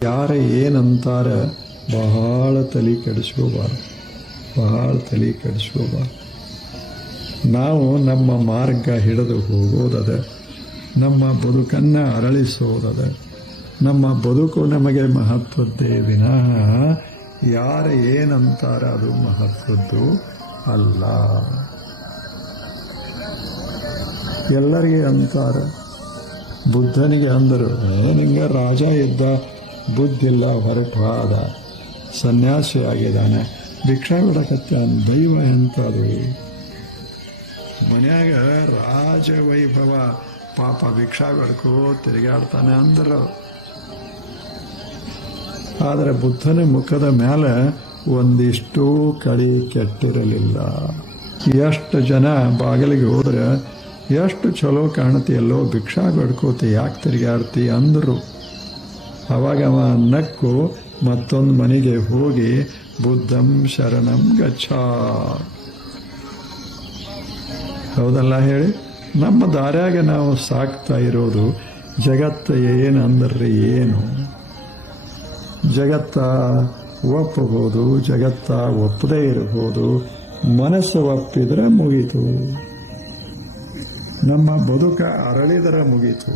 ಯಾರ ಏನಂತಾರ ಬಹಳ ತಲೆ ಕೆಡಿಸ್ಕೋಬಾರ್ದು. ನಾವು ನಮ್ಮ ಮಾರ್ಗ ಹಿಡಿದು ಹೋಗೋದದ, ನಮ್ಮ ಬದುಕನ್ನು ಅರಳಿಸೋದದ. ನಮ್ಮ ಬದುಕು ನಮಗೆ ಮಹತ್ವದ್ದೇ ವಿನಃ ಯಾರ ಏನಂತಾರ ಅದು ಮಹತ್ವದ್ದು ಅಲ್ಲ. ಎಲ್ಲರಿಗೆ ಅಂತಾರ. ಬುದ್ಧನಿಗೆ ಅಂದರು, ನಿಂಗೆ ರಾಜ ಇದ್ದ, ಬುದ್ಧಿಲ್ಲ, ಹೊರಟಾದ, ಸನ್ಯಾಸಿ ಆಗಿದ್ದಾನೆ, ಭಿಕ್ಷಾ ಬಿಡಕತ್ತಾನ. ದೈವ ಎಂಥದು? ಮನ್ಯಾಗ ರಾಜವೈಭವ, ಪಾಪ ಭಿಕ್ಷಾ ಬಿಡ್ಕೋ ತಿರುಗಾಡ್ತಾನೆ ಅಂದರು. ಆದರೆ ಬುದ್ಧನ ಮುಖದ ಮೇಲೆ ಒಂದಿಷ್ಟು ಕಳಿ ಕೆಟ್ಟಿರಲಿಲ್ಲ. ಎಷ್ಟು ಜನ ಬಾಗಿಲಿಗೆ ಹೋದ್ರೆ ಎಷ್ಟು ಚಲೋ ಕಾಣತಿಯಲ್ಲೋ, ಭಿಕ್ಷಾ ಬೇಡ್ಕೋತಿ, ಯಾಕೆ ತಿರುಗಾಡ್ತಿ ಅಂದರು. ಅವಾಗ ಅವ ನಕ್ಕು ಮತ್ತೊಂದು ಮನೆಗೆ ಹೋಗಿ ಬುದ್ಧಂ ಶರಣಂ ಗಚ್ಚ. ಹೌದಲ್ಲ ಹೇಳಿ? ನಮ್ಮ ದಾರ್ಯಾಗ ನಾವು ಸಾಕ್ತಾ ಇರೋದು ಜಗತ್ತು ಏನಂದ್ರೆ ಏನು? ಜಗತ್ತ ಒಪ್ಪಬಹುದು, ಜಗತ್ತ ಒಪ್ಪದೇ ಇರಬಹುದು. ಮನಸ್ಸು ಒಪ್ಪಿದ್ರೆ ಮುಗೀತು. ನಮ್ಮ ಬದುಕ ಅರಳಿದರೆ ಮುಗೀತು.